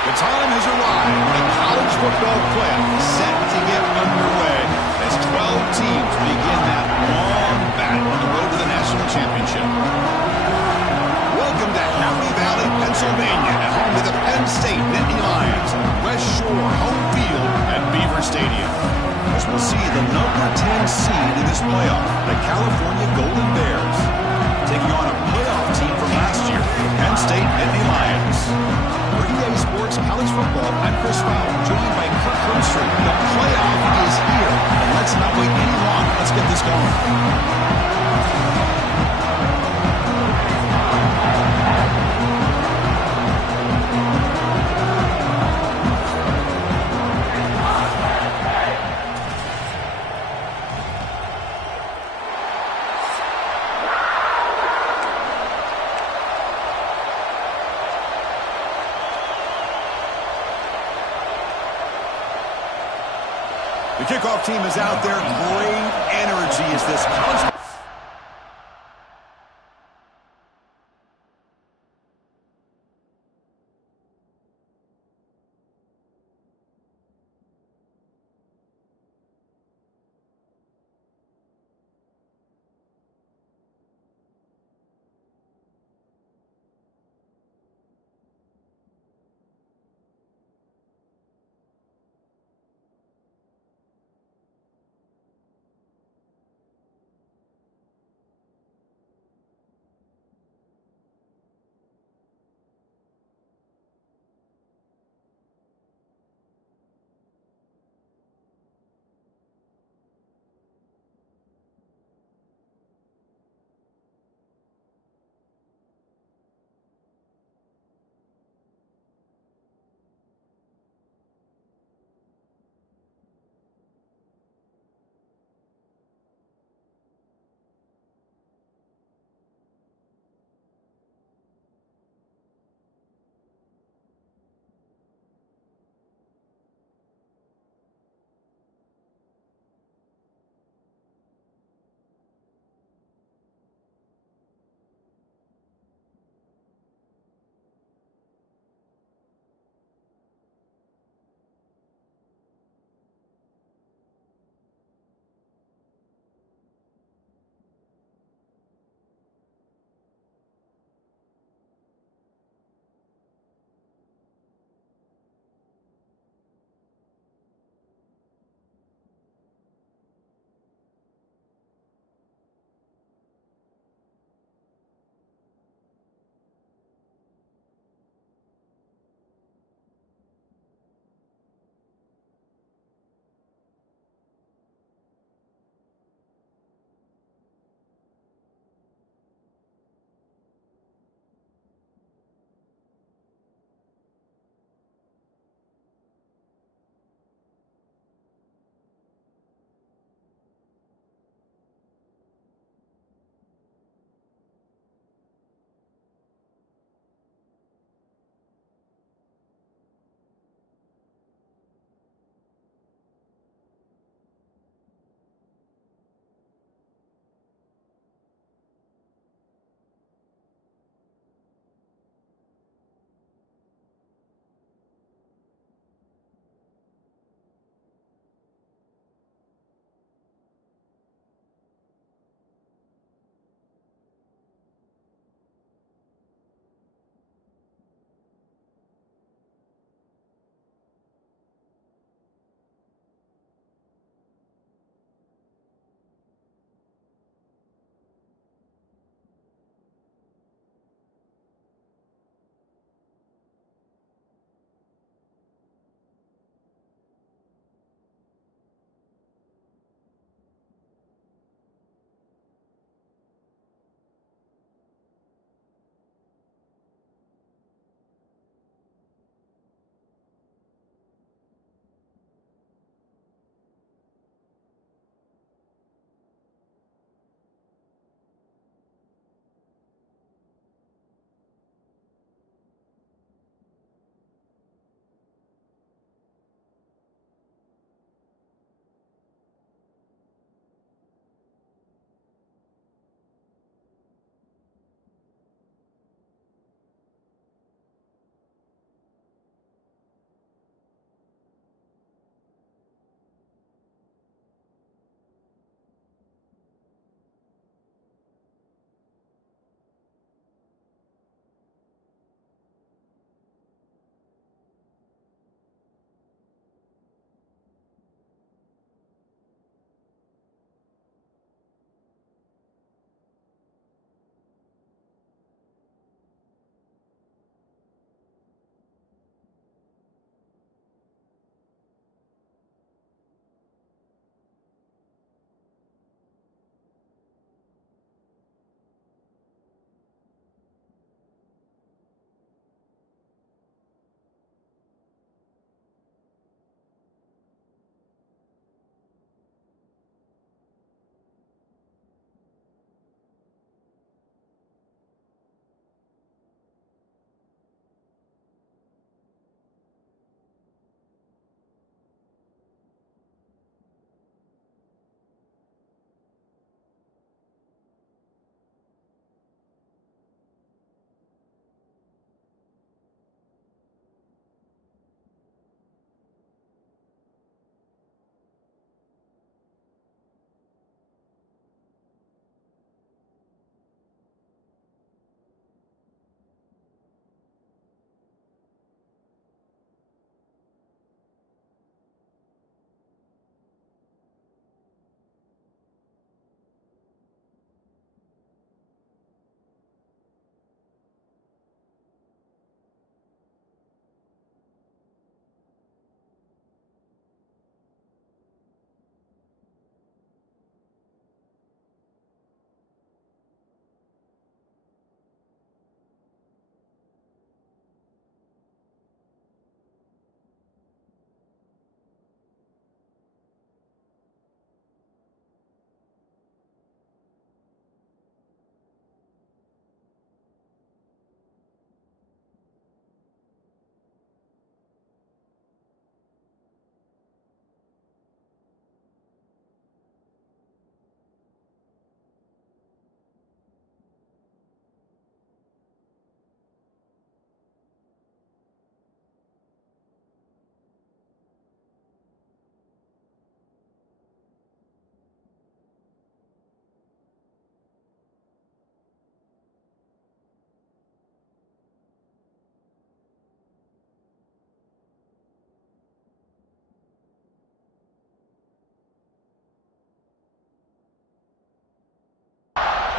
The time has arrived. The college football playoff set to get underway as 12 teams begin that long battle on the road to the national championship. Welcome to Happy Valley, Pennsylvania, at home to the Penn State Nittany Lions, West Shore home field at Beaver Stadium. As we'll see the number 10 seed in this playoff, the California Golden Bears, taking on a playoff team from last year, Penn State Nittany Lions. For EA Sports College Football, I'm Chris Fowler, joined by Kirk Herbstreit. The playoff is here, and let's not wait any longer. Let's get this going. The kickoff team is out there. Great energy as this college.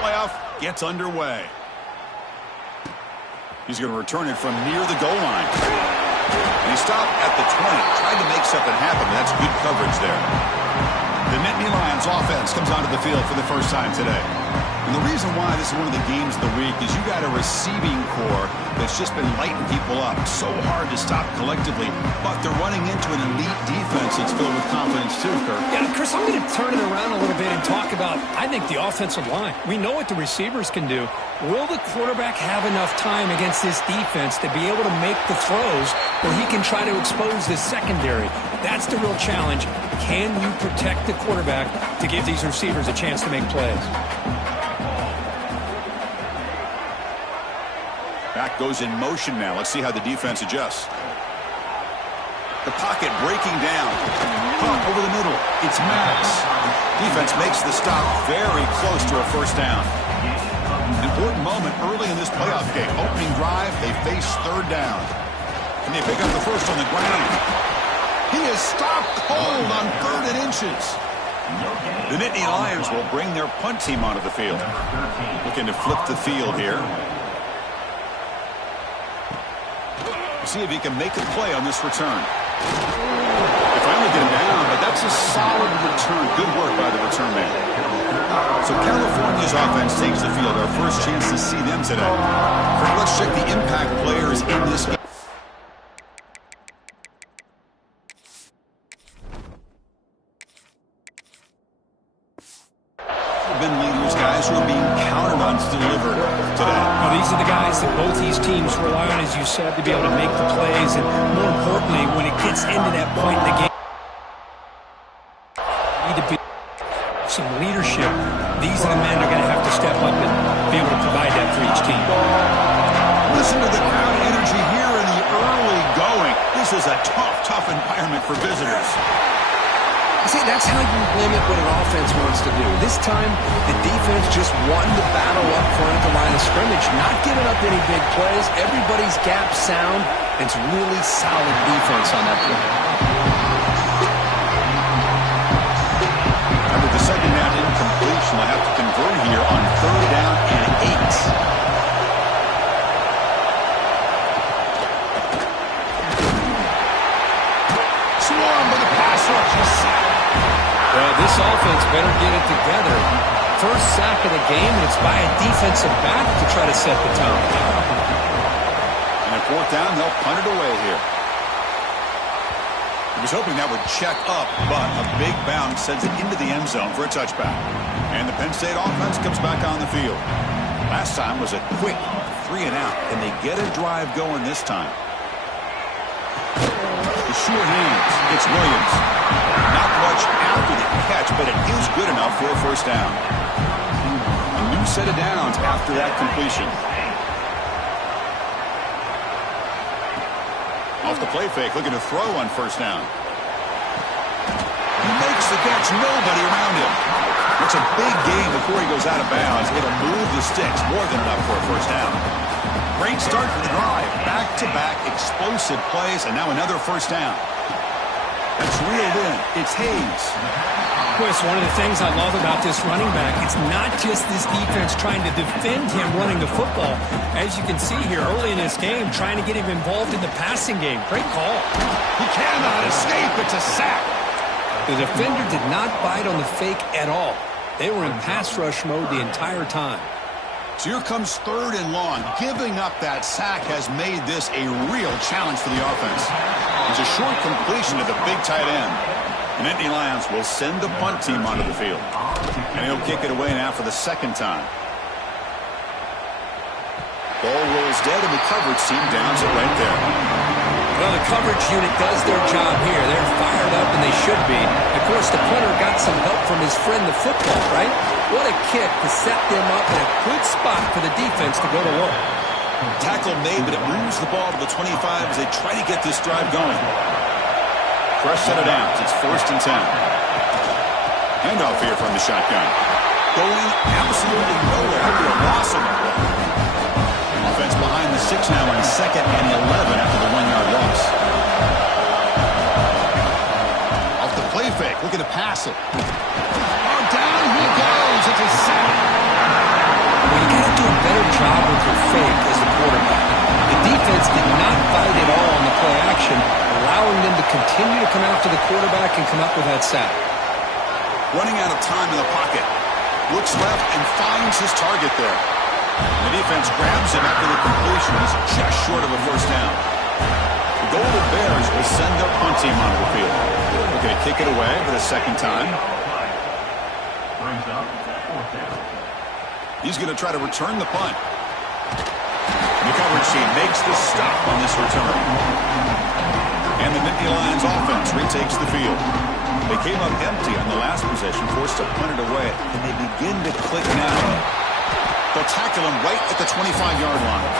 playoff gets underway. He's going to return it from near the goal line. And he stopped at the 20. Tried to make something happen. That's good coverage there. The Nittany Lions offense comes onto the field for the first time today. And the reason why this is one of the games of the week is you got a receiving core that's just been lighting people up. So hard to stop collectively, but they're running into an elite defense that's filled with confidence too, Kirk. Yeah, Chris, I'm going to turn it around a little bit and talk about, I think, the offensive line. We know what the receivers can do. Will the quarterback have enough time against this defense to be able to make the throws where he can try to expose the secondary? That's the real challenge. Can you protect the quarterback to give these receivers a chance to make plays? Back goes in motion now. Let's see how the defense adjusts. The pocket breaking down. Pump over the middle. It's Max. Defense makes the stop very close to a first down. Important moment early in this playoff game. Opening drive, they face third down. And they pick up the first on the ground. He is stopped cold on 3rd and inches. The Nittany Lions will bring their punt team onto the field. Looking to flip the field here. See if he can make a play on this return. They finally get him down, but that's a solid return. Good work by the return man. So California's offense takes the field. Our first chance to see them today. Let's check the impact players in this game. Been leaders, guys who are being counted on to deliver today. Now, these are the guys that both these teams rely on, as you said, to be able to make the plays, and more importantly, when it gets into that point in the game, need to be some leadership. These are the men that are going to have to step up and be able to provide that for each team. Listen to the crowd energy here in the early going. This is a tough environment for visitors. See, that's how you limit what an offense wants to do. This time, the defense just won the battle up front at the line of scrimmage, not giving up any big plays. Everybody's gap sound. It's really solid defense on that play. Under the second down incompletion, they'll have to convert here on 3rd down and 8. Swarmed by the pass rush. Well, this offense better get it together. First sack of the game, and it's by a defensive back to try to set the tone. And at 4th down, they'll punt it away here. He was hoping that would check up, but a big bounce sends it into the end zone for a touchback. And the Penn State offense comes back on the field. Last time was a quick 3 and out. Can they get a drive going this time? The sure hands. It's Williams. Not much after the catch, but it is good enough for a first down. A new set of downs after that completion. Off the play fake, looking to throw on first down. He makes the catch, nobody around him. It's a big gain before he goes out of bounds. It'll move the sticks, more than enough for a first down. Great start for the drive. Back-to-back explosive plays, and now another first down. That's reeled in. It's Hayes. Chris, one of the things I love about this running back, it's not just this defense trying to defend him running the football. As you can see here early in this game, trying to get him involved in the passing game. Great call. He cannot escape. It's a sack. The defender did not bite on the fake at all. They were in pass rush mode the entire time. So here comes 3rd and long. Giving up that sack has made this a real challenge for the offense. It's a short completion to the big tight end. The Nittany Lions will send the punt team onto the field. And he'll kick it away now for the 2nd time. Ball rolls dead, and the coverage team downs it right there. Well, the coverage unit does their job here. They're fired up, and they should be. Of course, the punter got some help from his friend, the football, right? What a kick to set them up in a good spot for the defense to go to work. Tackle made, but it moves the ball to the 25 as they try to get this drive going. Fresh set of downs. It's 1st and 10. Handoff here from the shotgun. Going absolutely nowhere after a loss of the ball. Offense behind the 6 now on 2nd and 11 after the 1-yard loss. Off the play fake, looking to pass it. Oh, down he goes. It's a sack. continue to come after the quarterback and come up with that sack. Running out of time in the pocket. Looks left and finds his target there. The defense grabs him after the completion. He's just short of a first down. The Golden Bears will send their punt team onto the field. They're going to kick it away for the second time. He's going to try to return the punt. The coverage team makes the stop on this return. And the Nittany Lions offense retakes the field. They came up empty on the last possession, forced to punt it away, and they begin to click now. They'll tackle him right at the 25-yard line.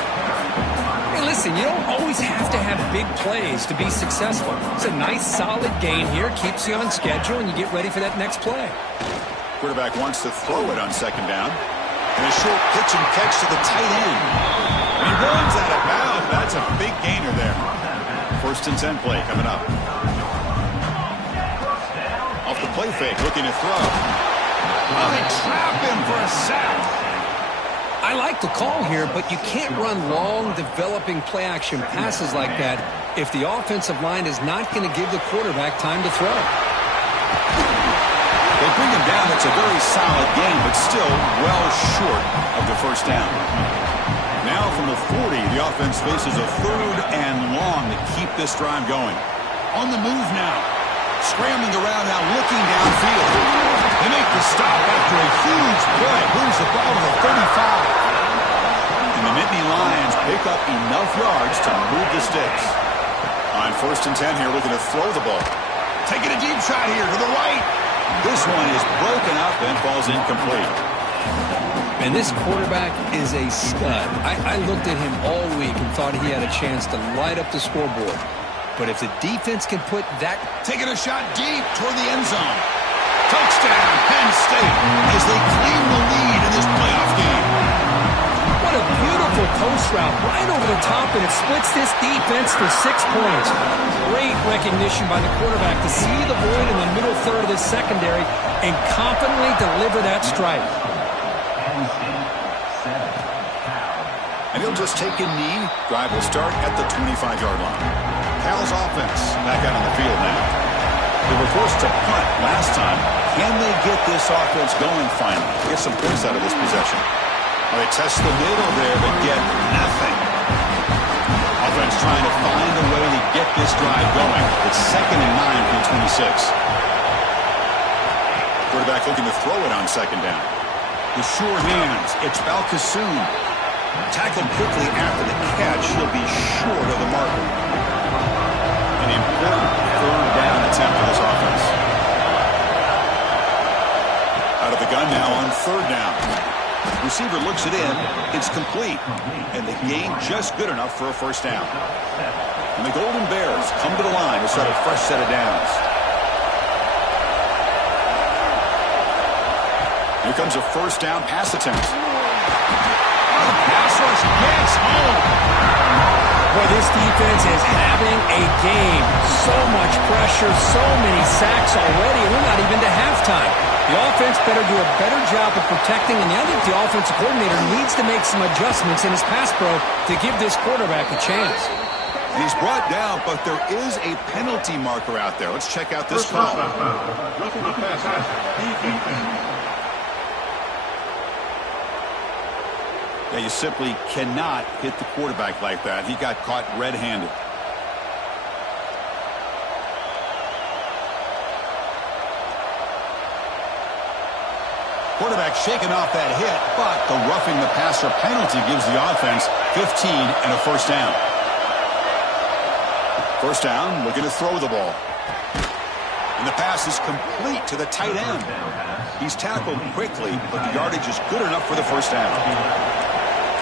Hey, listen, you don't always have to have big plays to be successful. It's a nice, solid gain here, keeps you on schedule, and you get ready for that next play. Quarterback wants to throw it on second down. And a short pitch and catch to the tight end. He runs out of bounds. That's a big gainer there. First and 10 play coming up. Off the play fake, looking to throw. Oh, they trap him for a sack. I like the call here, but you can't run long, developing play-action passes like that if the offensive line is not going to give the quarterback time to throw. They bring him down. It's a very solid game, but still well short of the first down. Now from the 40, the offense faces a third and long to keep this drive going. On the move now. Scrambling around now, looking downfield. They make the stop after a huge play. Moves the ball to the 35. And the Nittany Lions pick up enough yards to move the sticks. On first and 10 here, looking to throw the ball. Taking a deep shot here to the right. This one is broken up and falls incomplete. And this quarterback is a stud. I looked at him all week and thought he had a chance to light up the scoreboard. But if the defense can put that... Taking a shot deep toward the end zone. Touchdown, Penn State, as they claim the lead in this playoff game. What a beautiful post route right over the top, and it splits this defense for 6 points. Great recognition by the quarterback to see the void in the middle third of this secondary and confidently deliver that strike. And he'll just take a knee. Drive will start at the 25-yard line. Cal's offense back out on the field now. They were forced to punt last time. Can they get this offense going finally? Get some points out of this possession. Well, they test the middle there, but get nothing. Offense trying to find a way to get this drive going. It's 2nd and 9 from the 26. Quarterback looking to throw it on second down. The sure hands. It's Balkasoon. Tackled quickly after the catch. He'll be short of the marker. An important third down attempt for this offense. Out of the gun now on third down. Receiver looks it in. It's complete. And the gain just good enough for a first down. And the Golden Bears come to the line to start a fresh set of downs. Here comes a first down pass attempt. Oh, the pass rush gets home. Boy, this defense is having a game. So much pressure, so many sacks already, and we're not even to halftime. The offense better do a better job of protecting, and I think the offensive coordinator needs to make some adjustments in his pass pro to give this quarterback a chance. And he's brought down, but there is a penalty marker out there. Let's check out this call. Yeah, you simply cannot hit the quarterback like that. He got caught red-handed. Quarterback shaking off that hit, but the roughing the passer penalty gives the offense 15 and a first down. First down, looking to throw the ball. And the pass is complete to the tight end. He's tackled quickly, but the yardage is good enough for the first down.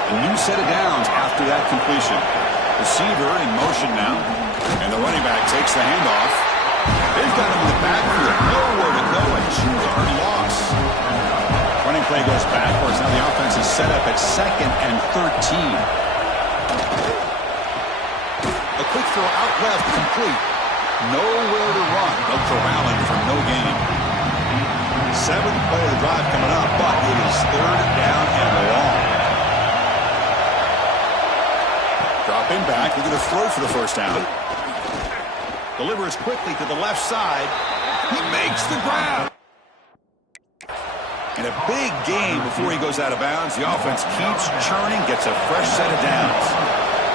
A new set of downs after that completion. Receiver in motion now. And the running back takes the handoff. They've got him in the backfield. Nowhere to go. A 2-yard loss. Running play goes backwards. Now the offense is set up at 2nd and 13. A quick throw out left, complete. Nowhere to run. They'll corral him for no gain. 7th play of the drive coming up, but it is 3rd down and long. Dropping back, looking to throw for the first down. Delivers quickly to the left side. He makes the grab. And a big game before he goes out of bounds. The offense keeps churning, gets a fresh set of downs.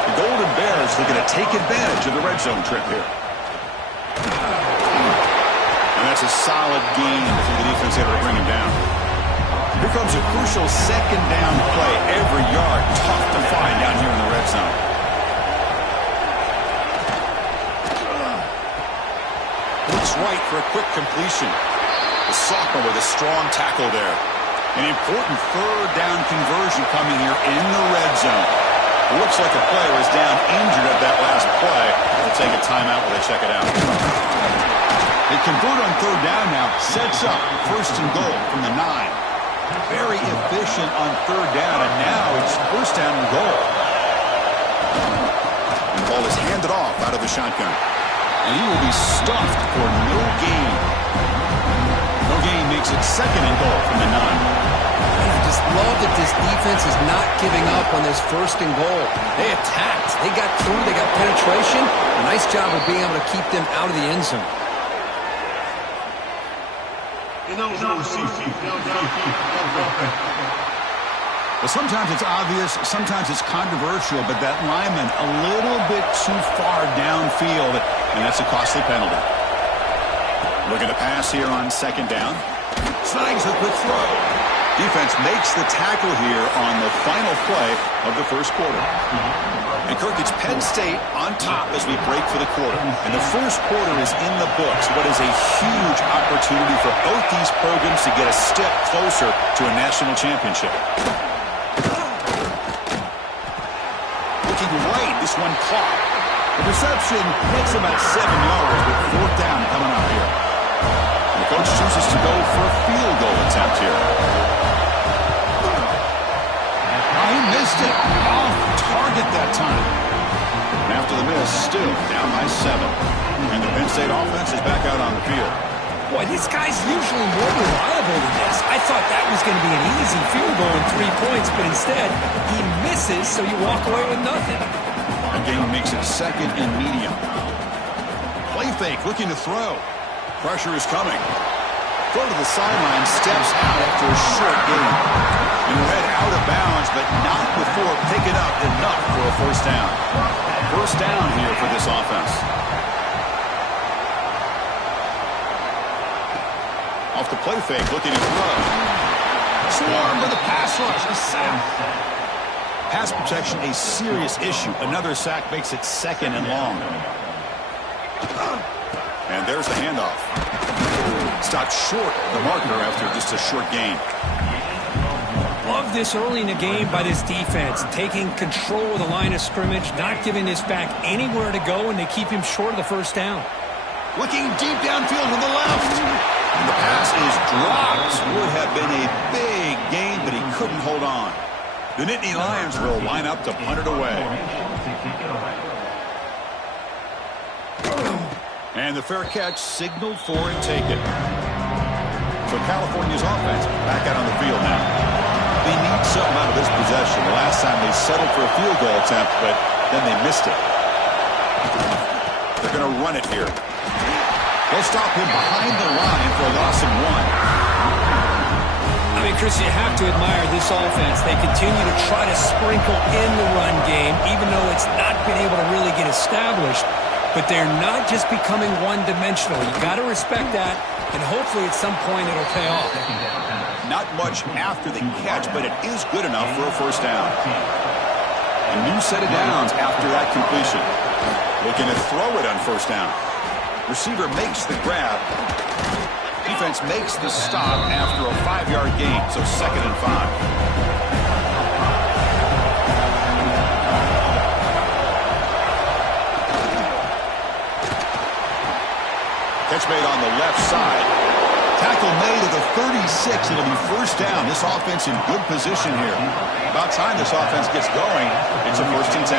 The Golden Bears looking to take advantage of the red zone trip here. And that's a solid gain for the defense able to bring him down. Here comes a crucial second down play. Every yard tough to find down here in the red zone. Looks right for a quick completion. The sophomore with a strong tackle there. An important third down conversion coming here in the red zone. It looks like a player is down injured at that last play. They'll take a timeout while they check it out. They convert on third down now. Sets up first and goal from the 9. Very efficient on third down, and now it's first down and goal. And the ball is handed off out of the shotgun. And he will be stuffed for no gain. No gain makes it second and goal from the 9. I just love that this defense is not giving up on this first and goal. They attacked. They got through. They got penetration. A nice job of being able to keep them out of the end zone. Well, sometimes it's obvious, sometimes it's controversial, but that lineman a little bit too far downfield, and that's a costly penalty. Looking to pass here on second down. Snags a quick throw. Defense makes the tackle here on the final play of the first quarter. And Kirk, it's Penn State on top as we break for the quarter. And the first quarter is in the books. What is a huge opportunity for both these programs to get a step closer to a national championship. Looking right, this one caught. The reception makes about 7 yards, but fourth down coming up here. And the coach chooses to go for a field goal attempt here. He missed it. Off target that time. And after the miss, still down by 7. And the Penn State offense is back out on the field. Boy, this guy's usually more reliable than this. I thought that was going to be an easy field goal and 3 points, but instead, he misses, so you walk away with nothing. Again, makes it second and medium. Play fake, looking to throw. Pressure is coming. Throw to the sideline, steps out after a short gain. And read out of bounds, but not before picking up enough for a first down. First down here for this offense. Off the play fake, looking to throw. Swarm with a pass rush, a sack. Pass protection, a serious issue. Another sack makes it second and long. And there's the handoff. Stopped short the marker after just a short gain. Love this early in the game by this defense, taking control of the line of scrimmage, not giving this back anywhere to go, and they keep him short of the first down. Looking deep downfield to the left. And the pass is dropped. Would have been a big gain, but he couldn't hold on. The Nittany Lions will line up to punt it away. And the fair catch signaled for and taken. So California's offense back out on the field now. They need something out of this possession. The last time they settled for a field goal attempt, but then they missed it. They're going to run it here. They'll stop him behind the line for a loss of 1. I mean, Chris, you have to admire this offense. They continue to try to sprinkle in the run game, even though it's not been able to really get established. But they're not just becoming one-dimensional. You got to respect that, and hopefully at some point it'll pay off. Not much after the catch, but it is good enough for a first down. A new set of downs after that completion. Looking to throw it on first down. Receiver makes the grab. Defense makes the stop after a 5-yard gain, so second and 5. Catch made on the left side. Tackle made at the 36. It'll be first down. This offense in good position here. About time this offense gets going. It's a first and 10.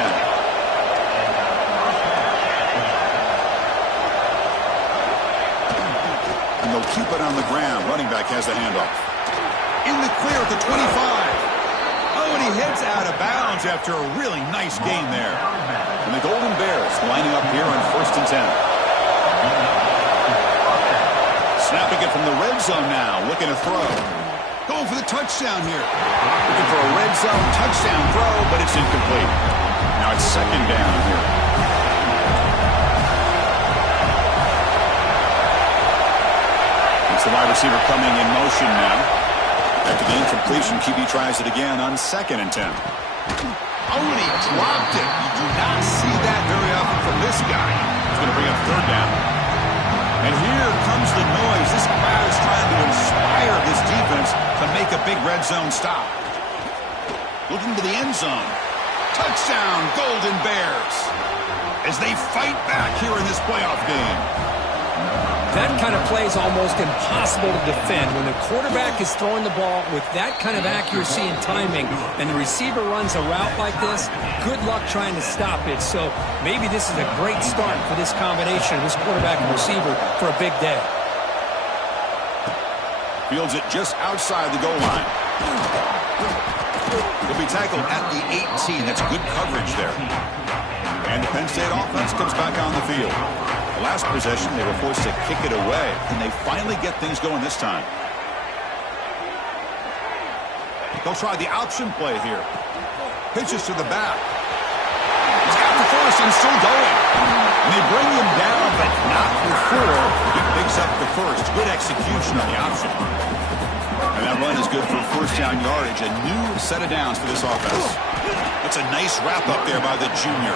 And they'll keep it on the ground. Running back has the handoff. In the clear at the 25. Oh, and he heads out of bounds after a really nice gain there. And the Golden Bears lining up here on first and 10. red zone now, looking to throw. Going for the touchdown here. Looking for a red zone touchdown throw, but it's incomplete. Now it's second down here. It's the wide receiver coming in motion now. After the incompletion, QB tries it again on 2nd and 10. Oh, and he dropped it. You do not see that very often from this guy. He's going to bring up 3rd down. And here comes the noise. This crowd is trying to inspire this defense to make a big red zone stop. Looking to the end zone. Touchdown, Golden Bears. As they fight back here in this playoff game. That kind of play is almost impossible to defend. When the quarterback is throwing the ball with that kind of accuracy and timing, and the receiver runs a route like this, good luck trying to stop it. So maybe this is a great start for this combination, this quarterback and receiver, for a big day. Fields it just outside the goal line. He'll be tackled at the 18. That's good coverage there. And the Penn State offense comes back on the field. The last possession, they were forced to kick it away, and they finally get things going this time. They'll try the option play here. Pitches to the back. He's got the first and still going. And they bring him down, but not before he picks up the first. Good execution on the option. And that run is good for first down yardage. A new set of downs for this offense. That's a nice wrap up there by the junior.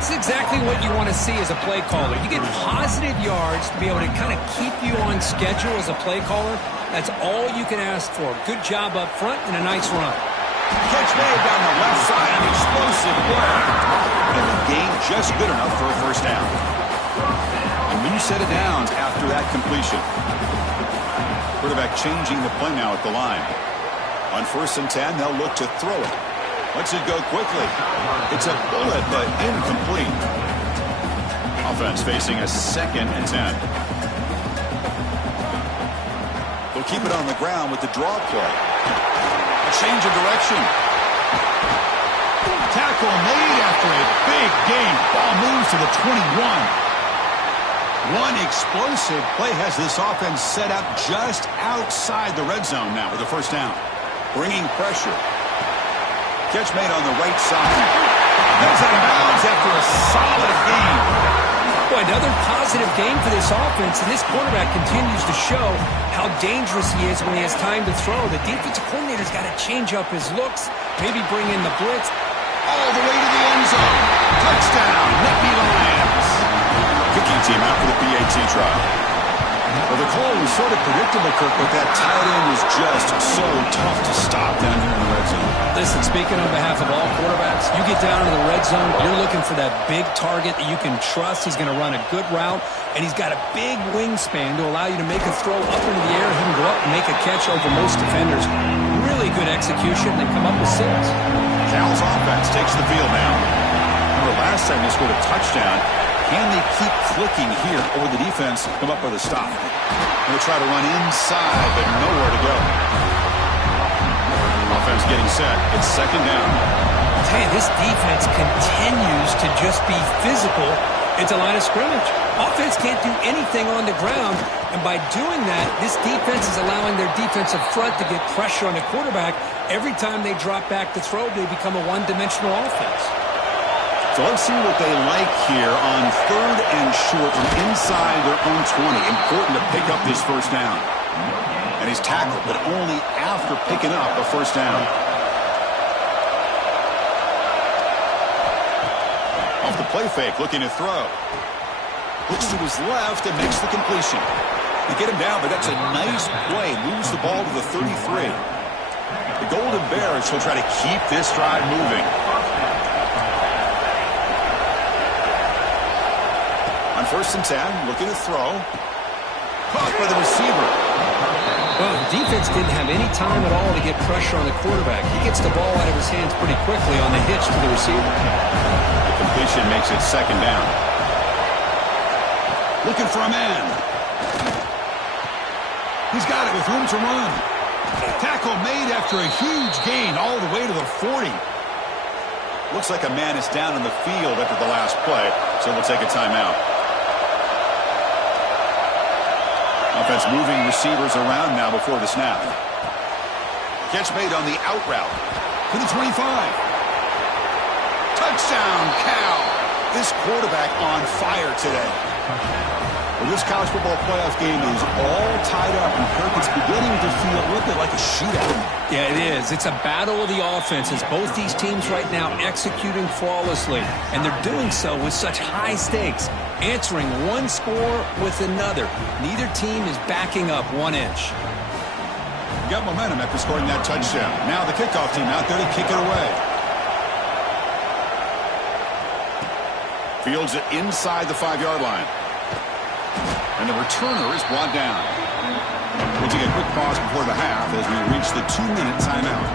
It's exactly what you want to see as a play caller. You get positive yards to be able to kind of keep you on schedule as a play caller. That's all you can ask for. Good job up front and a nice run. Catch made down the left side. An explosive play. And the game just good enough for a first down. A new set of downs after that completion. Quarterback changing the play now at the line. On 1st and 10, they'll look to throw it. Lets it go quickly. It's a bullet, but incomplete. Offense facing a 2nd and 10. They'll keep it on the ground with the draw play. A change of direction. Tackle made after a big gain. Ball moves to the 21. One explosive play has this offense set up just outside the red zone now with a first down. Bringing pressure. Catch made on the right side. Goes out of bounds after a solid game. Boy, another positive game for this offense, and this quarterback continues to show how dangerous he is when he has time to throw. The defensive coordinator's got to change up his looks, maybe bring in the blitz. All the way to the end zone. Touchdown, Nittany Lions. Kicking team out for the PAT trial. Well, the call was sort of predictable, Kirk, but that tight end was just so tough to stop down here in the red zone. Listen, speaking on behalf of all quarterbacks, you get down into the red zone, you're looking for that big target that you can trust. He's going to run a good route, and he's got a big wingspan to allow you to make a throw up into the air. He can go up and make a catch over most defenders. Really good execution. They come up with 6. Cal's offense takes the field now. Remember last time they scored a touchdown. Can they keep clicking here, or will the defense come up with a stop? They'll try to run inside, but nowhere to go. Offense getting set. It's second down. I'll tell you, this defense continues to just be physical at the line of scrimmage. Offense can't do anything on the ground, and by doing that, this defense is allowing their defensive front to get pressure on the quarterback. Every time they drop back to throw, they become a one-dimensional offense. So let's see what they like here on 3rd and short from inside their own 20. Important to pick up this first down. And he's tackled, but only after picking up a first down. Off the play fake, looking to throw. Looks to his left and makes the completion. They get him down, but that's a nice play. Moves the ball to the 33. The Golden Bears will try to keep this drive moving. On 1st and 10, looking to throw. Caught by the receiver. Well, the defense didn't have any time at all to get pressure on the quarterback. He gets the ball out of his hands pretty quickly on the hitch to the receiver. The completion makes it second down. Looking for a man. He's got it with room to run. Tackle made after a huge gain all the way to the 40. Looks like a man is down in the field after the last play, so we'll take a timeout. Offense moving receivers around now before the snap. Catch made on the out route to the 25. Touchdown, Cal. This quarterback on fire today. Well, this college football playoff game is all tied up, and Kirk, it's beginning to feel a little bit like a shootout. Yeah, it is. It's a battle of the offenses. Both these teams right now executing flawlessly, and they're doing so with such high stakes, answering one score with another. Neither team is backing up 1 inch. Got momentum after scoring that touchdown. Now the kickoff team out there to kick it away. Fields it inside the 5-yard line. And the returner is brought down. We'll take a quick pause before the half as we reach the 2-minute timeout.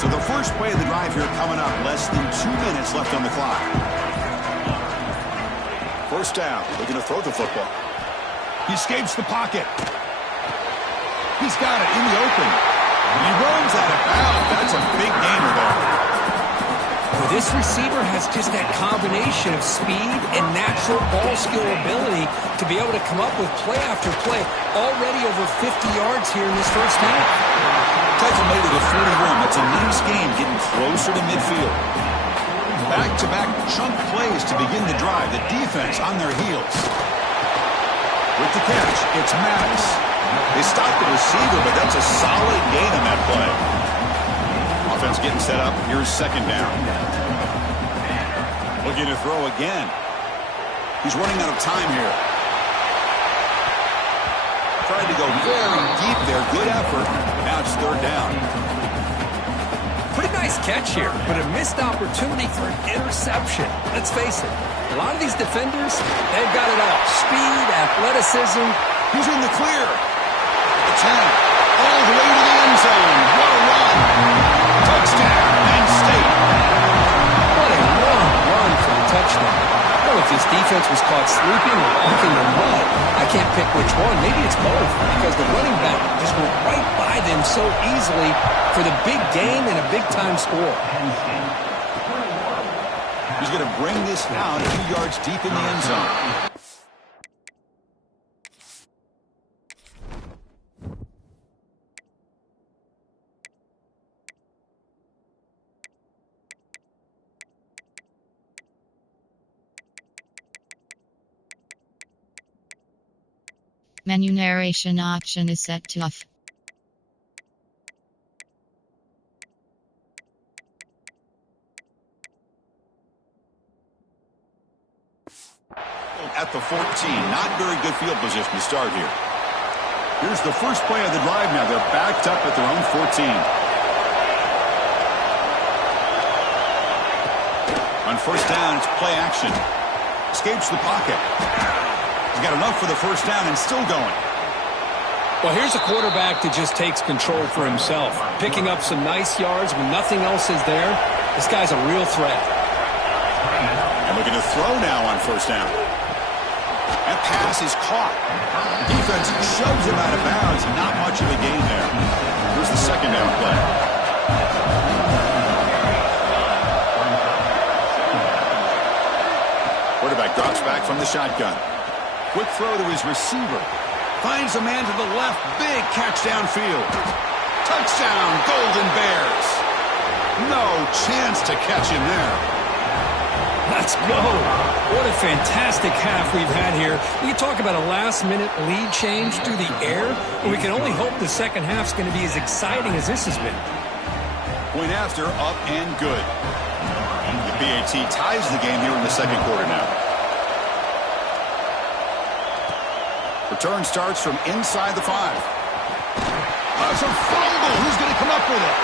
So the first play of the drive here coming up. Less than 2 minutes left on the clock. First down. Looking to throw the football. He escapes the pocket. He's got it in the open. He runs out of bounds. That's a big gainer there. Well, this receiver has just that combination of speed and natural ball skill ability to be able to come up with play after play. Already over 50 yards here in this first half. Tackle made it a 41. That's a nice game getting closer to midfield. Back-to-back chunk plays to begin the drive. The defense on their heels. With the catch, it's Maddox. They stopped the receiver, but that's a solid gain on that play. Offense getting set up. Here's second down. Looking to throw again. He's running out of time here. Tried to go very deep there. Good effort. Now it's third down. Pretty nice catch here, but a missed opportunity for an interception. Let's face it, a lot of these defenders, they've got it all. Speed, athleticism. He's in the clear. The 10. All the way to the end zone. What a run. Touchdown, Penn State. What a long run for the touchdown. I don't know if this defense was caught sleeping or walking the mud. I can't pick which one. Maybe it's both, because the running back just went right by them so easily for the big game and a big-time score. He's going to bring this out a few yards deep in the end zone. Menu narration option is set to off. At the 14, not very good field position to start here. Here's the first play of the drive now. They're backed up at their own 14. On first down, it's play action. Escapes the pocket. He's got enough for the first down and still going. Well, here's a quarterback that just takes control for himself. Picking up some nice yards when nothing else is there. This guy's a real threat. And looking to throw now on first down. That pass is caught. Defense shoves him out of bounds. Not much of a gain there. Here's the second down play. Quarterback drops back from the shotgun. Quick throw to his receiver. Finds a man to the left. Big catch downfield. Touchdown, Golden Bears. No chance to catch him there. Let's go. What a fantastic half we've had here. We talk about a last-minute lead change through the air, and we can only hope the second half's going to be as exciting as this has been. Point after, up and good. The PAT ties the game here in the second quarter now. Return starts from inside the 5. That's a fumble. Who's going to come up with it?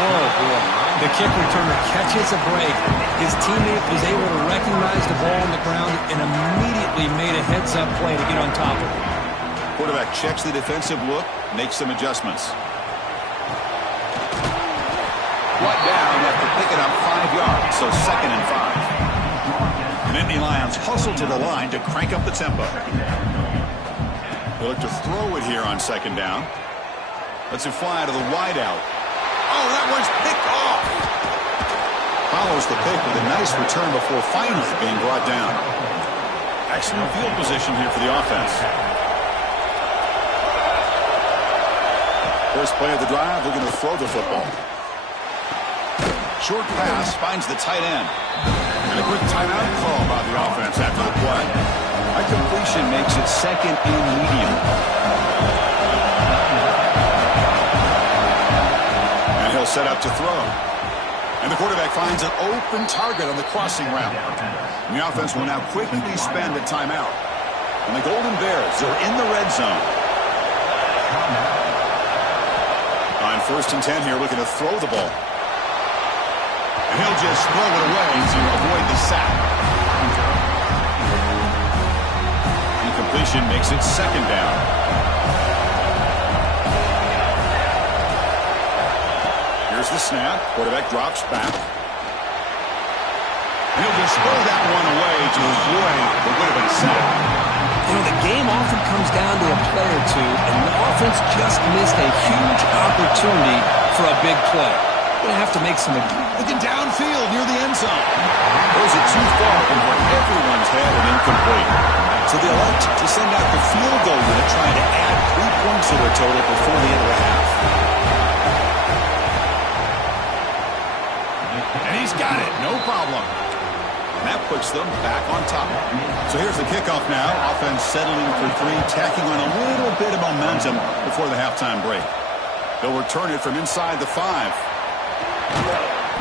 Oh, boy. The kick returner catches a break. His teammate was able to recognize the ball on the ground and immediately made a heads-up play to get on top of it. Quarterback checks the defensive look, makes some adjustments. Brought down after picking up 5 yards, so second and 5. The Nittany Lions hustle to the line to crank up the tempo. They look to throw it here on second down. Let's it fly to the wideout. Oh, that one's picked off. Follows the pick with a nice return before finally being brought down. Excellent field position here for the offense. First play of the drive, looking to throw the football. Short pass finds the tight end. And a quick timeout call by the offense after the play. That completion makes it second and medium. And he'll set up to throw. And the quarterback finds an open target on the crossing route. And the offense will now quickly spend a timeout. And the Golden Bears are in the red zone. On 1st and 10 here, looking to throw the ball. And he'll just throw it away to avoid the sack. Incompletion makes it second down. Here's the snap. Quarterback drops back. And he'll just throw that one away to avoid what would have been a sack. You know, the game often comes down to a play or two, and the offense just missed a huge opportunity for a big play. Going to have to make some... Looking downfield near the end zone. Throws it too far over everyone's head and incomplete. So they elect to send out the field goal unit, trying to add 3 points to their total before the end of the half. And he's got it. No problem. And that puts them back on top. So here's the kickoff now. Offense settling for 3, tacking on a little bit of momentum before the halftime break. They'll return it from inside the 5.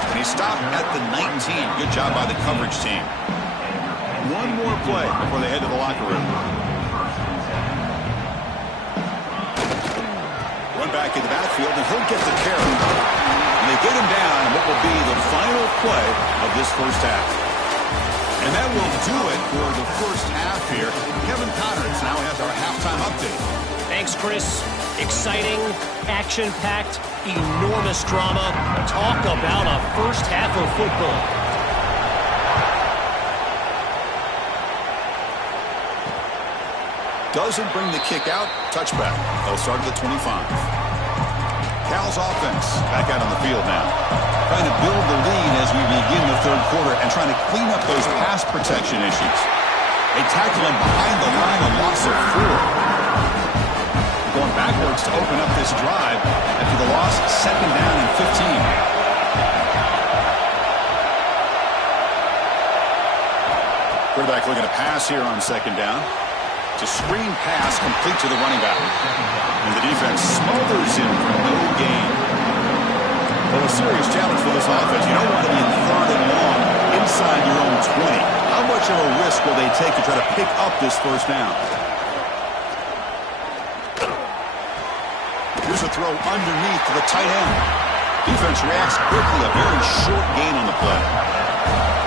And he stopped at the 19. Good job by the coverage team. One more play before they head to the locker room. Run back in the backfield, and he'll get the carry. And they get him down in what will be the final play of this first half. And that will do it for the first half here. Kevin Connors now has our halftime update. Thanks, Chris. Exciting, action-packed, enormous drama. Talk about a first half of football. Doesn't bring the kick out. Touchback. They'll start at the 25. Cal's offense back out on the field now. Trying to build the lead as we begin the third quarter and trying to clean up those pass protection issues. They tackle him behind the line, a loss of 4. Going backwards to open up this drive after the loss, 2nd down and 15. Quarterback looking to pass here on 2nd down. It's a screen pass complete to the running back. And the defense smothers him for no gain. Well, a serious challenge for this offense. You don't want to be in 3rd and long inside your own 20. How much of a risk will they take to try to pick up this first down? Here's a throw underneath to the tight end. Defense reacts quickly, a very short gain on the play.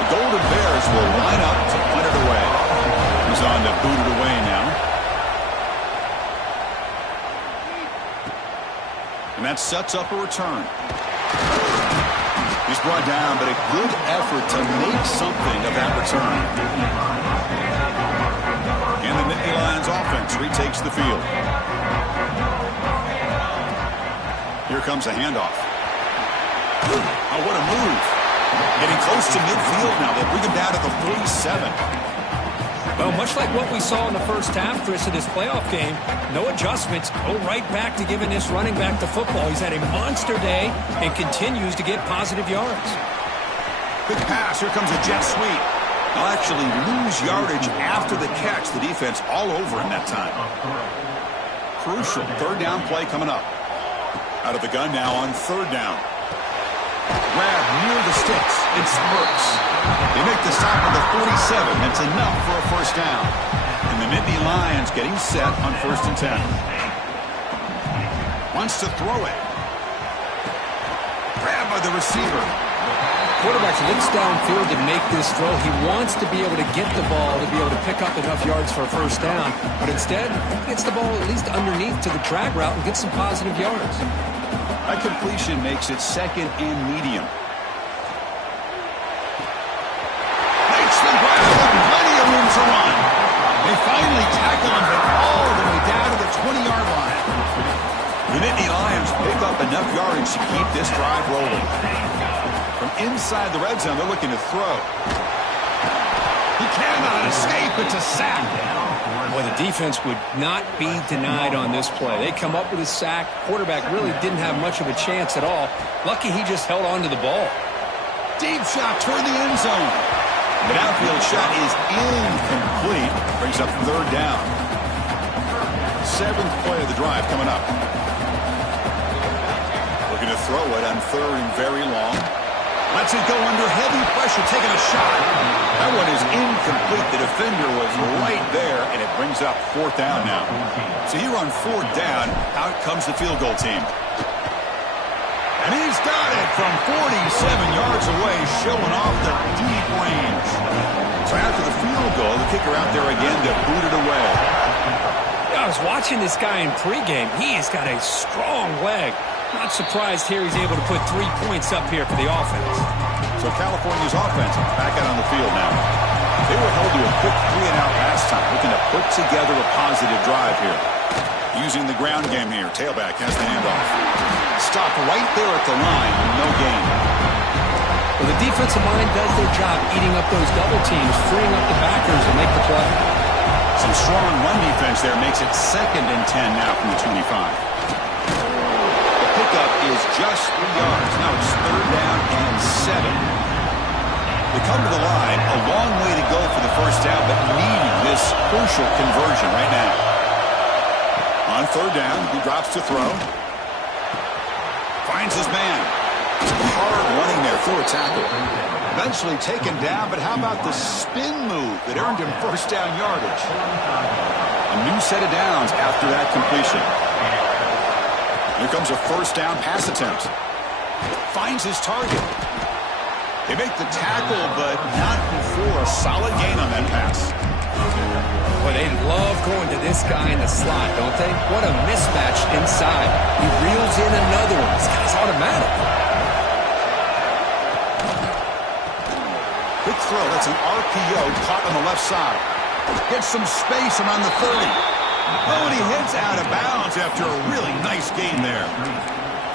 The Golden Bears will line up to punt it away. He's on to boot it away now. And that sets up a return. He's brought down, but a good effort to make something of that return. And the Nittany Lions offense retakes the field. Here comes a handoff. Oh, what a move. Getting close to midfield now. They bring him down to the 47. Well, much like what we saw in the first half, Chris, of this playoff game, no adjustments. Go right back to giving this running back the football. He's had a monster day and continues to get positive yards. Quick pass. Here comes a jet sweep. They'll actually lose yardage after the catch. The defense all over him that time. Crucial 3rd down play coming up. Out of the gun now on 3rd down. Grab near the sticks. It spurts. They make the stop at the 47. That's enough for a first down. And the Nittany Lions getting set on 1st and 10. Wants to throw it. Grabbed by the receiver. Quarterback looks downfield to make this throw. He wants to be able to get the ball to be able to pick up enough yards for a first down. But instead, gets the ball at least underneath to the drag route and gets some positive yards. That completion makes it 2nd and medium. Makes the grab with plenty of room to run. They finally tackle him all the way down to the 20-yard line. The Nittany Lions pick up a enough yardage to keep this drive rolling. From inside the red zone, they're looking to throw. He cannot escape. It's a sack. Boy, the defense would not be denied on this play. They come up with a sack. Quarterback really didn't have much of a chance at all. Lucky he just held on to the ball. Deep shot toward the end zone. The downfield shot is incomplete. Brings up third down. Seventh play of the drive coming up. Looking to throw it on third and very long. Lets it go under heavy pressure, taking a shot. That one is incomplete. The defender was right there, and it brings up fourth down now. So here on fourth down, out comes the field goal team. And he's got it from 47 yards away, showing off the deep range. So after the field goal, the kicker out there again to boot it away. Yeah, I was watching this guy in pregame. He has got a strong leg. Not surprised here he's able to put 3 points up here for the offense. So California's offense back out on the field now. They were held to a quick 3-and-out last time, looking to put together a positive drive here. Using the ground game here. Tailback has the handoff. Stop right there at the line. No gain. Well, the defensive line does their job eating up those double teams, freeing up the backers to make the play. Some strong run defense there makes it 2nd and 10 now from the 25. The pickup is just 3 yards. Now it's third down and 7. They come to the line. A long way to go for the first down, but needing this crucial conversion right now. On third down, he drops to throw. Finds his man. Hard running there through a tackle. Eventually taken down, but how about the spin move that earned him first down yardage? A new set of downs after that completion. Here comes a first down pass attempt. Finds his target. They make the tackle, but not before a solid gain on that pass. Boy, they love going to this guy in the slot, don't they? What a mismatch inside. He reels in another one. This guy's automatic. Quick throw. That's an RPO caught on the left side. Gets some space around the 30. Oh, and he hits out of bounds after a really nice gain there.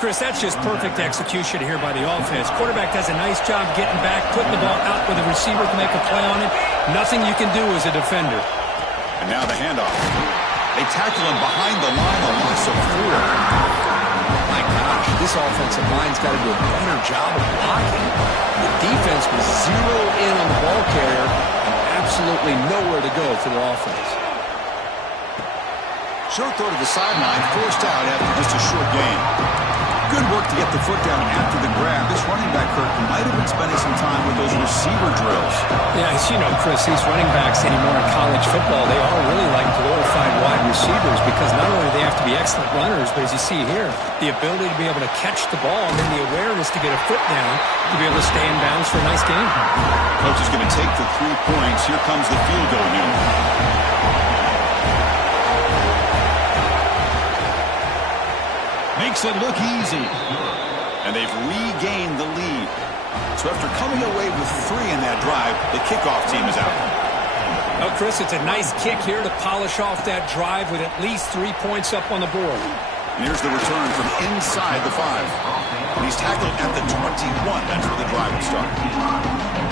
Chris, that's just perfect execution here by the offense. Quarterback does a nice job getting back, putting the ball out where the receiver can make a play on it. Nothing you can do as a defender. And now the handoff. They tackle him behind the line, a loss of 4. My gosh, this offensive line's got to do a better job of blocking. The defense was zero in on the ball carrier and absolutely nowhere to go for their offense. Short throw to the sideline, forced out after just a short gain. Good work to get the foot down after the grab. This running back, Kirk, might have been spending some time with those receiver drills. Yeah, as you know, Chris, these running backs anymore in college football, they all really like glorified wide receivers because not only do they have to be excellent runners, but as you see here, the ability to be able to catch the ball and then the awareness to get a foot down to be able to stay in bounds for a nice game. Coach is going to take the 3 points. Here comes the field goal unit. Makes it look easy. And they've regained the lead. So after coming away with 3 in that drive, the kickoff team is out. Well, Chris, it's a nice kick here to polish off that drive with at least 3 points up on the board. And here's the return from inside the 5. And he's tackled at the 21. That's where the drive will start.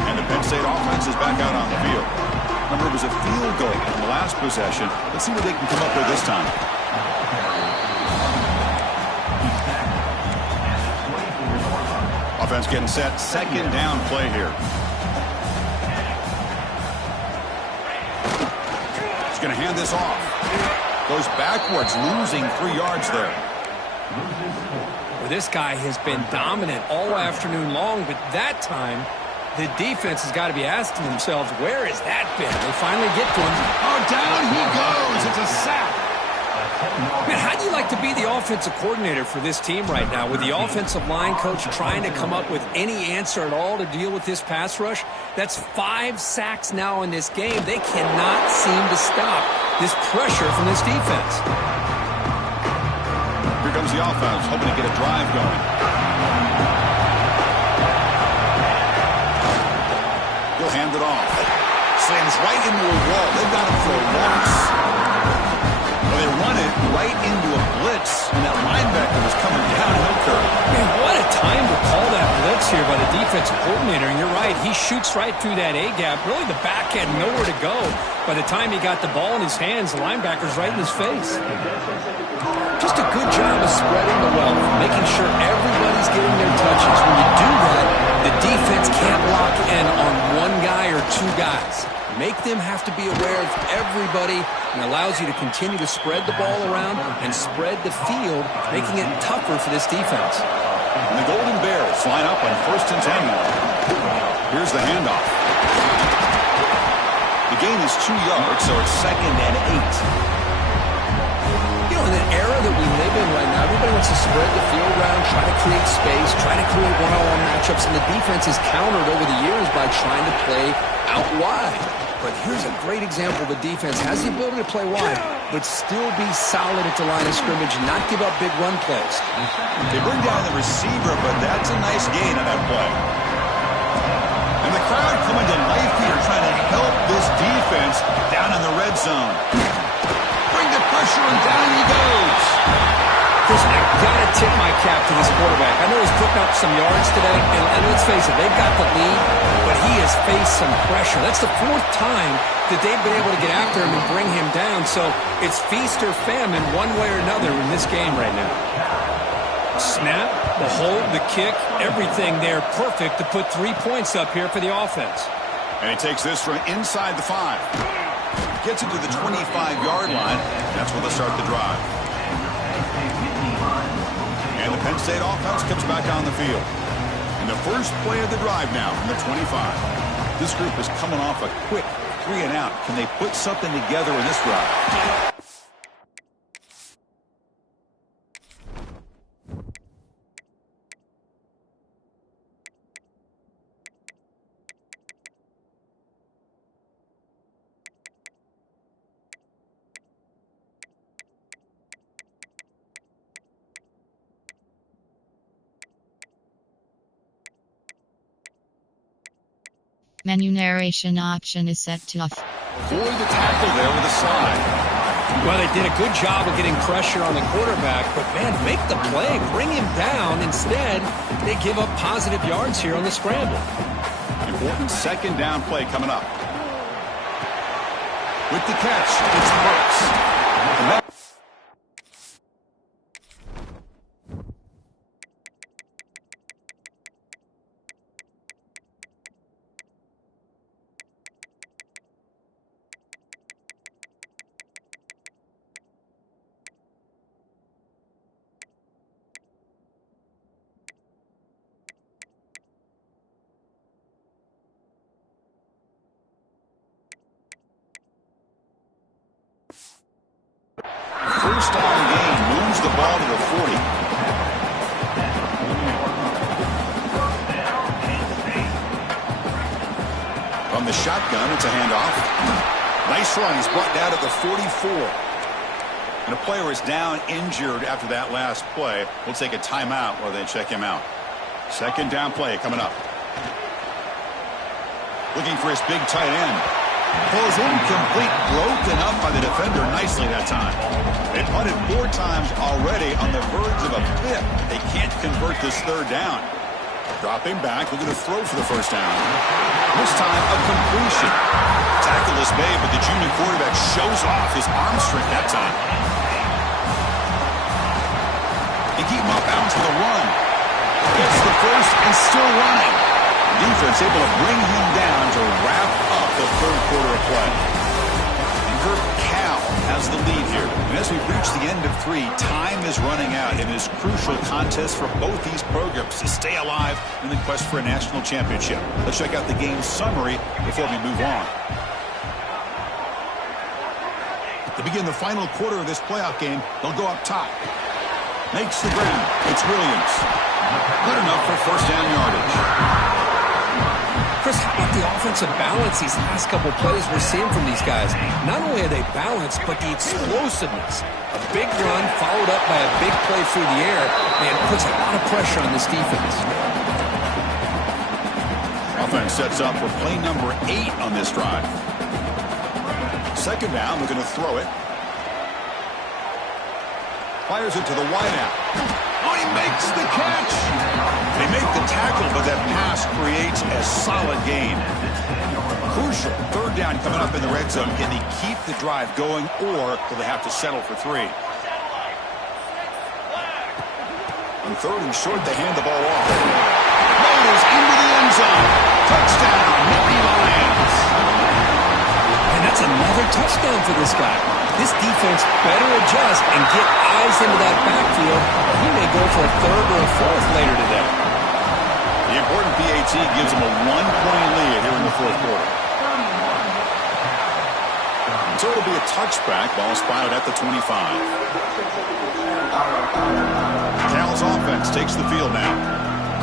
And the Penn State offense is back out on the field. Remember, it was a field goal in the last possession. Let's see what they can come up with this time. Offense getting set. Second down play here. He's going to hand this off. Goes backwards, losing 3 yards there. Well, this guy has been dominant all afternoon long, but that time, the defense has got to be asking themselves, where has that been? They finally get to him. Oh, down he goes. It's a sack. Man, how do you like to be the offensive coordinator for this team right now with the offensive line coach trying to come up with any answer at all to deal with this pass rush? That's 5 sacks now in this game. They cannot seem to stop this pressure from this defense. Here comes the offense, hoping to get a drive going. He'll hand it off. Slams right into a wall. They've got him for a loss. They run it right into a blitz, and that linebacker and was coming downhill curve. Man, what a time to call that blitz here by the defensive coordinator. And you're right, he shoots right through that A-gap. Really, the back had nowhere to go. By the time he got the ball in his hands, the linebacker's right in his face. Just a good job of spreading the wealth, making sure everybody's getting their touches. When you do that, the defense can't lock in on one guy or two guys. Make them have to be aware of everybody, and allows you to continue to spread the ball around and spread the field, making it tougher for this defense. And the Golden Bears line up on 1st and 10. Here's the handoff. The gain is 2 yards, so it's 2nd and 8. You know, in the era that we live in right now, everybody wants to spread the field around, try to create space, try to create one-on-one matchups, and the defense has countered over the years by trying to play out wide. But here's a great example. The defense has the ability to play wide, but still be solid at the line of scrimmage and not give up big run plays. They bring down the receiver, but that's a nice gain on that play. And the crowd coming to life here, trying to help this defense down in the red zone. Bring the pressure, and down he goes. Chris, I got to tip my cap to this quarterback. I know he's putting up some yards today, and let's face it, they've got the lead, but he has faced some pressure. That's the 4th time that they've been able to get after him and bring him down, so it's feast or famine one way or another in this game right now. Snap, the hold, the kick, everything there perfect to put 3 points up here for the offense. And he takes this from inside the 5. Gets it to the 25-yard line. That's where they'll start the drive. And the Penn State offense comes back on the field. And the first play of the drive now from the 25. This group is coming off a quick 3-and-out. Can they put something together in this drive? Menu narration option is set to off. Avoid the tackle there with a slide. Well, they did a good job of getting pressure on the quarterback, but, man, make the play, bring him down. Instead, they give up positive yards here on the scramble. Important 2nd down play coming up. With the catch, it's Brooks. First down gain, moves the ball to the 40. From the shotgun, it's a handoff. Nice run. He's brought down at the 44. And a player is down injured after that last play. We'll take a timeout while they check him out. 2nd down play coming up. Looking for his big tight end. Pulls incomplete, broken up by the defender nicely that time. They punted 4 times already, on the verge of a 5th. They can't convert this 3rd down. Dropping back, looking to throw for the 1st down. This time, a completion. Tackle is made, but the junior quarterback shows off his arm strength that time. They keep him off bounds for the run. Gets the 1st and still running. Defense able to bring him down to wrap up the 3rd quarter of play. And Kirk Cal has the lead here. And as we reach the end of 3, time is running out in this crucial contest for both these programs to stay alive in the quest for a national championship. Let's check out the game summary before we move on. To begin the final quarter of this playoff game, they'll go up top. Makes the ground. It's Williams. Good enough for 1st down yardage. Chris, how about the offensive balance these last couple plays we're seeing from these guys? Not only are they balanced, but the explosiveness. A big run followed up by a big play through the air, and puts a lot of pressure on this defense. Offense sets up for play number 8 on this drive. 2nd down, they're going to throw it. Fires it to the wideout. Oh, he makes the catch. They make the tackle, but that pass creates a solid gain. Crucial. Third down coming up in the red zone. Can they keep the drive going, or will they have to settle for 3? On third and short, they hand the ball off. Motors into the end zone. Touchdown, Nittany Lions. And that's another touchdown for this guy. This defense better adjust and get eyes into that backfield. He may go for a third or a fourth later today. The important PAT gives them a 1-point lead here in the fourth quarter. So it'll be a touchback. Ball spotted at the 25. Cal's offense takes the field now.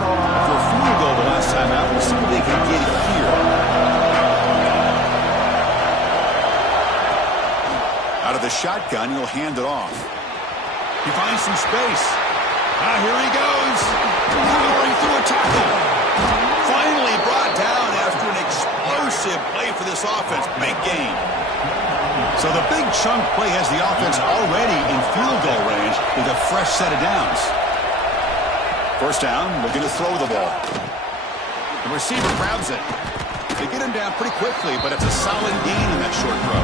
For a field goal the last time out, we'll see if they can get it here. Out of the shotgun, he'll hand it off. He finds some space. Here he goes. Powering through a tackle. Finally brought down after an explosive play for this offense. Big gain. So the big chunk play has the offense already in field goal range with a fresh set of downs. First down, looking to throw the ball. The receiver grabs it. They get him down pretty quickly, but it's a solid gain in that short throw.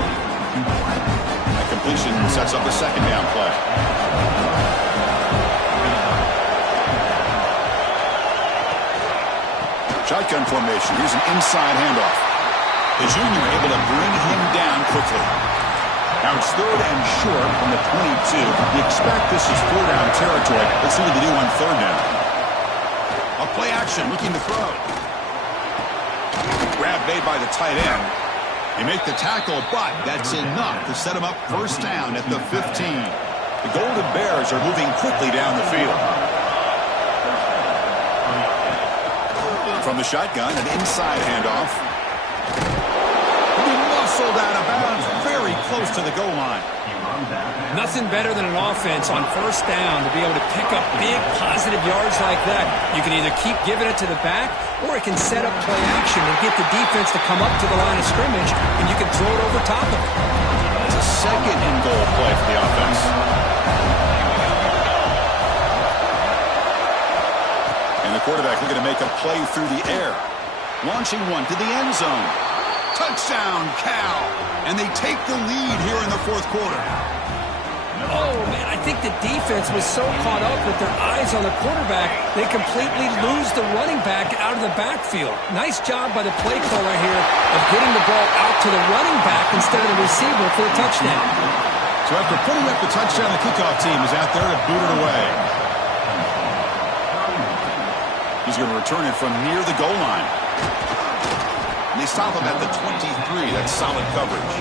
That completion sets up the second down play. Shotgun formation. Here's an inside handoff. The junior able to bring him down quickly. Now it's third and short from the 22. You expect this is 4-down territory. Let's see what they do on third down. A play action, looking to throw. Grab made by the tight end. They make the tackle, but that's enough to set him up first down at the 15. The Golden Bears are moving quickly down the field. From the shotgun, an inside handoff. He muscled out of bounds, very close to the goal line. Nothing better than an offense on first down to be able to pick up big positive yards like that. You can either keep giving it to the back, or it can set up play action and get the defense to come up to the line of scrimmage, and you can throw it over top of it. It's a second and goal play for the offense. And the quarterback looking to make a play through the air. Launching one to the end zone. Touchdown, Cal. And they take the lead here in the fourth quarter. Oh, man, I think the defense was so caught up with their eyes on the quarterback, they completely lose the running back out of the backfield. Nice job by the play caller here of getting the ball out to the running back instead of the receiver for a touchdown. So after putting up the touchdown, the kickoff team is out there to boot it away. He's going to return it from near the goal line. And they stop him at the 23. That's solid coverage.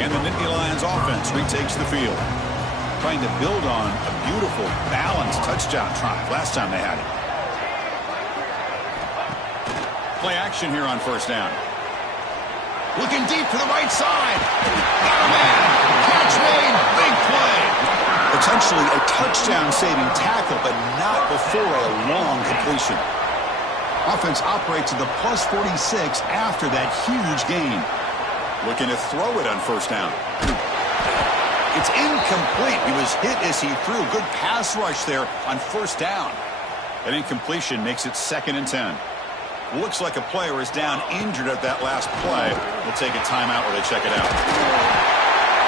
And the Nittany Lions offense retakes the field. Trying to build on a beautiful, balanced touchdown drive last time they had it. Play action here on first down. Looking deep to the right side. Got a man. Catch made. Big play. Potentially a touchdown-saving tackle, but not before a long completion. Offense operates at the plus 46 after that huge gain. Looking to throw it on first down. It's incomplete. He was hit as he threw. Good pass rush there on first down. That incompletion makes it 2nd and 10. Looks like a player is down injured at that last play. We'll take a timeout while they check it out.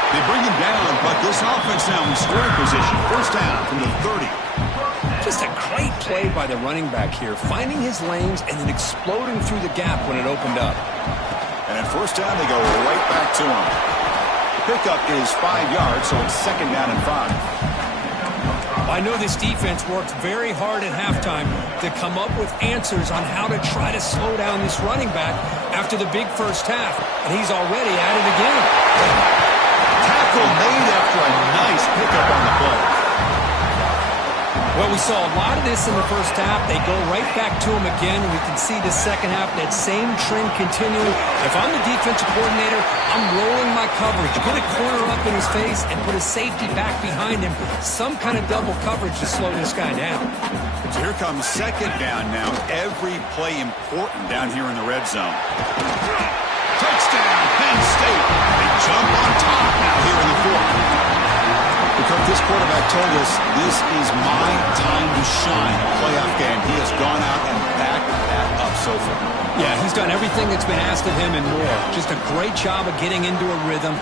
They bring him down, but this offense now in scoring position. First down from the 30. Just a great play by the running back here, finding his lanes and then exploding through the gap when it opened up. And at first down, they go right back to him. The pickup is 5 yards, so it's 2nd down and 5. I know this defense worked very hard at halftime to come up with answers on how to try to slow down this running back after the big first half, and he's already at it again. Tackle made after a nice pickup on the play. Well, we saw a lot of this in the first half. They go right back to him again, and we can see the second half, that same trend continuing. If I'm the defensive coordinator, I'm rolling my coverage. Get a corner up in his face and put a safety back behind him. Some kind of double coverage to slow this guy down. So here comes 2nd down now. Every play important down here in the red zone. Touchdown, Penn State. They jump on top now here in the fourth. Because this quarterback told us this is my time to shine. A playoff game. He has gone out and backed that up so far. Yeah, he's done everything that's been asked of him and more. Just a great job of getting into a rhythm.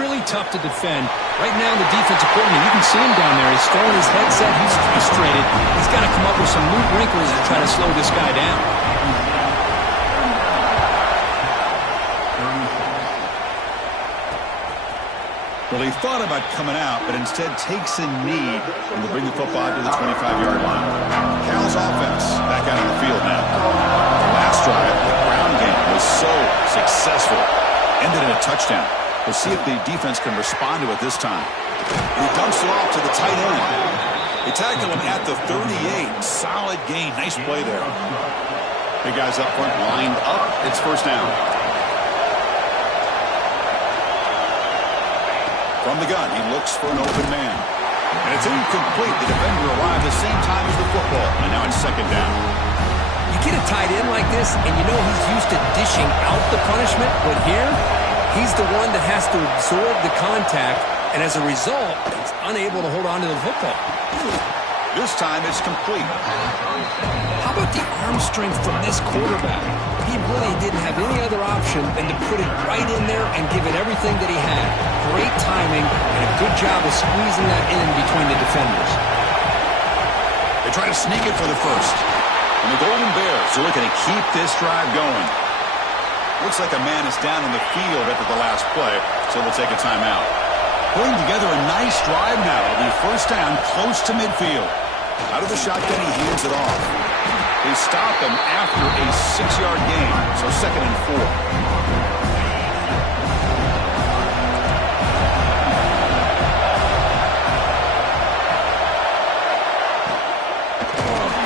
Really tough to defend. Right now, the defensive coordinator, you can see him down there. He's throwing his headset. He's frustrated. He's got to come up with some new wrinkles to try to slow this guy down. Well, he thought about coming out, but instead takes a knee and will bring the football to the 25-yard line. Cal's offense back out on the field now. The last drive, the ground game was so successful. Ended in a touchdown. We'll see if the defense can respond to it this time. And he dumps it off to the tight end. They tackle him at the 38. Solid gain. Nice play there. Big guys up front lined up. It's first down. From the gun, he looks for an open man. And it's incomplete. The defender arrived the same time as the football. And now it's second down. You get a tight end like this, and you know he's used to dishing out the punishment. But here, he's the one that has to absorb the contact. And as a result, he's unable to hold on to the football. This time it's complete. How about the arm strength from this quarterback? He really didn't have any other option than to put it right in there and give it everything that he had. Great timing and a good job of squeezing that in between the defenders. They try to sneak it for the first. And the Golden Bears are looking to keep this drive going. Looks like a man is down on the field after the last play, so they'll take a timeout. Putting together a nice drive now. It'll be first down close to midfield. Out of the shotgun, he hands it off. They stop him after a 6-yard gain, so second and 4.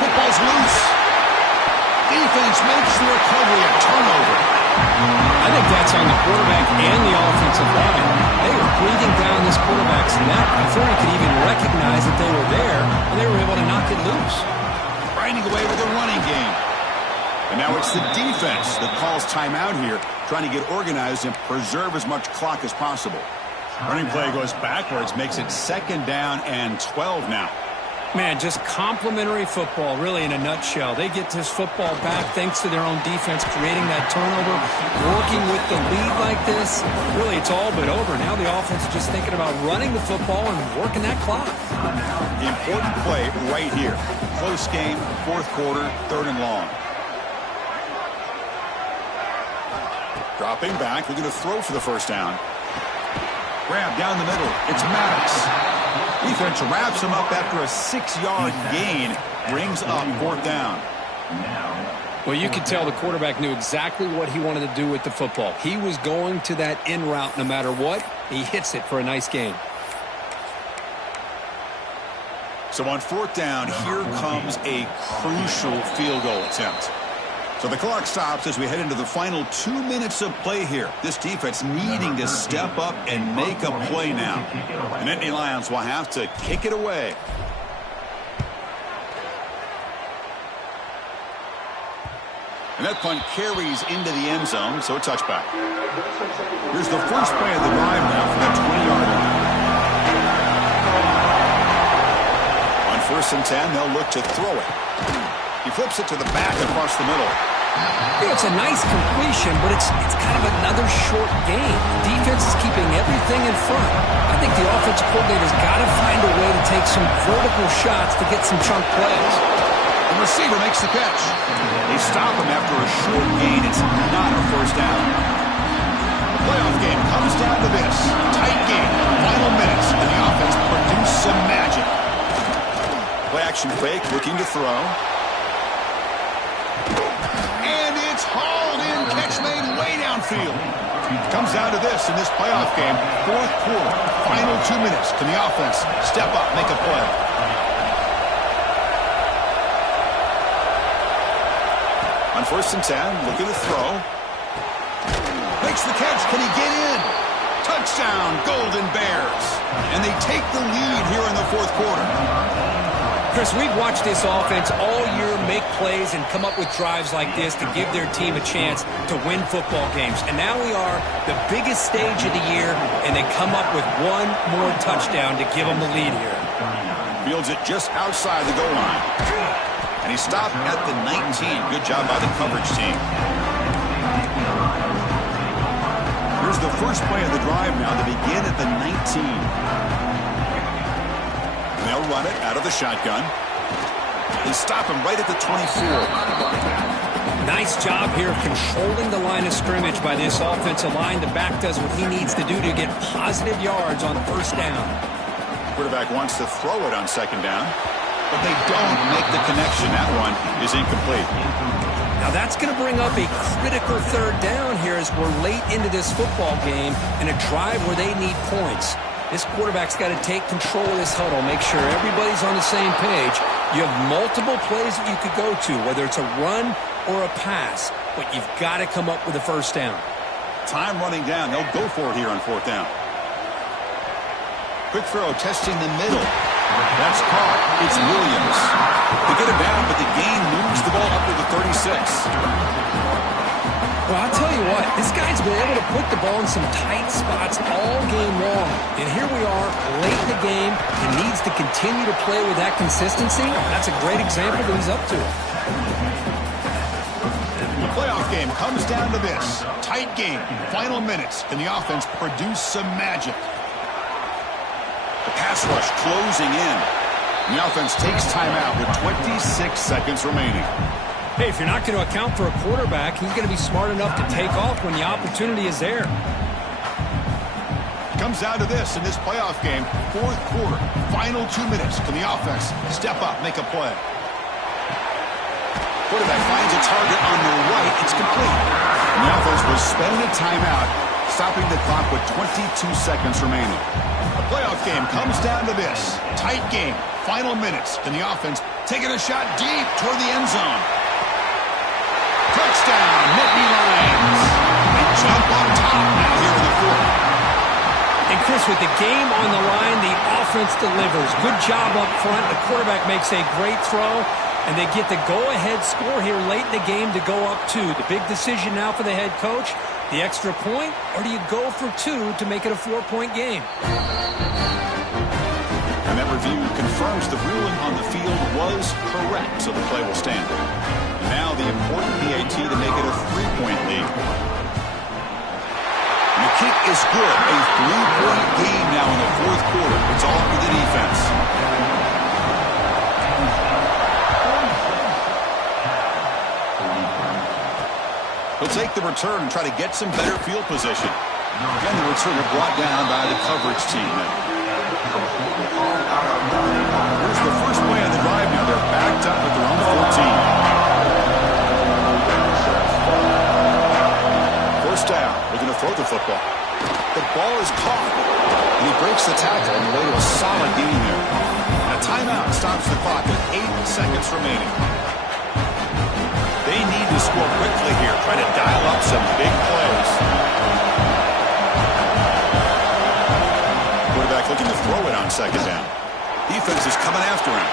Football's loose. Defense makes the recovery a turnover. I think that's on the quarterback and the offensive line. They were breathing down this quarterback's neck before he could even recognize that they were there, and they were able to knock it loose. Grinding away with a running game. And now it's the defense that calls timeout here, trying to get organized and preserve as much clock as possible. Running play goes backwards, makes it second down and 12 now. Man, just complimentary football, really, in a nutshell. They get this football back thanks to their own defense, creating that turnover, working with the lead like this. Really, it's all but over. Now the offense is just thinking about running the football and working that clock. The important play right here. Close game, fourth quarter, third and long. Dropping back, looking to throw for the first down. Grab down the middle. It's Maddox. Defense wraps him up after a 6-yard gain. Brings up fourth down. Well, you could tell the quarterback knew exactly what he wanted to do with the football. He was going to that in route no matter what. He hits it for a nice gain. So on fourth down, here comes a crucial field goal attempt. So the clock stops as we head into the final 2 minutes of play here. This defense needing to step up and make a play now. And Nittany Lions will have to kick it away. And that punt carries into the end zone, so a touchback. Here's the first play of the drive now from that 20-yard line. On first and 10, they'll look to throw it. He flips it to the back across the middle. Yeah, it's a nice completion, but it's kind of another short game. The defense is keeping everything in front. I think the offensive coordinator's got to find a way to take some vertical shots to get some chunk plays. The receiver makes the catch. They stop him after a short gain. It's not a first down. The playoff game comes down to this. Tight game, final minutes, and the offense produced some magic. Play action fake, looking to throw. Hauled in, catch made way downfield. Comes down to this in this playoff game. Fourth quarter, final 2 minutes. Can the offense step up, make a play? On first and 10, looking to throw. Makes the catch. Can he get in? Touchdown, Golden Bears. And they take the lead here in the fourth quarter. Chris, we've watched this offense all year make plays and come up with drives like this to give their team a chance to win football games. And now we are the biggest stage of the year, and they come up with one more touchdown to give them the lead here. Fields it just outside the goal line. And he stopped at the 19. Good job by the coverage team. Here's the first play of the drive now to begin at the 19. They'll run it out of the shotgun. They stop him right at the 24. Nice job here of controlling the line of scrimmage by this offensive line. The back does what he needs to do to get positive yards on first down. Quarterback wants to throw it on second down, but they don't make the connection. That one is incomplete. Now that's going to bring up a critical third down here as we're late into this football game in a drive where they need points. This quarterback's got to take control of this huddle, make sure everybody's on the same page. You have multiple plays that you could go to, whether it's a run or a pass, but you've got to come up with a first down. Time running down. They'll go for it here on fourth down. Quick throw, testing the middle. That's caught. It's Williams. They get him down, but the gain moves the ball up to the 36. Well, I'll tell you what, this guy's been able to put the ball in some tight spots all game long. And here we are, late in the game. He needs to continue to play with that consistency. That's a great example that he's up to it. The playoff game comes down to this. Tight game, final minutes. Can the offense produce some magic? The pass rush closing in. The offense takes timeout with 26 seconds remaining. Hey, if you're not going to account for a quarterback, he's going to be smart enough to take off when the opportunity is there. It comes down to this in this playoff game. Fourth quarter, final 2 minutes. Can the offense step up, make a play? Quarterback finds a target on the right. It's complete. And the offense will spend a timeout, stopping the clock with 22 seconds remaining. The playoff game comes down to this. Tight game, final minutes. Can the offense taking a shot deep toward the end zone? Touchdown, Nittany Lions. They jump on top now here in the fourth. And Chris, with the game on the line, the offense delivers. Good job up front. The quarterback makes a great throw, and they get the go-ahead score here late in the game to go up 2. The big decision now for the head coach, the extra point, or do you go for 2 to make it a 4-point game? And that review confirms the ruling on the field was correct, so the play will stand. And now the important PAT to make it a 3-point lead. And the kick is good. A 3-point game now in the fourth quarter. It's all for the defense. He'll take the return and try to get some better field position. Again, the returner brought down by the coverage team. Here's the first play of the drive now. They're backed up at their own 14. First down. They're going to throw the football. The ball is caught. And he breaks the tackle on the way to a solid gain there. A timeout stops the clock with 8 seconds remaining. They need to score quickly here. Try to dial up some big plays. Quarterback looking to throw it on second down. Defense is coming after him.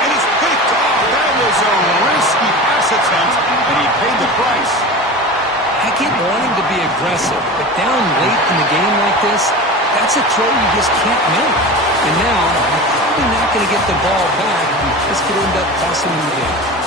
And he's picked off. That was a risky pass attempt, and he paid the price. I get wanting to be aggressive, but down late in the game like this, that's a throw you just can't make. And now, you're probably not going to get the ball back. This could end up costing him the game.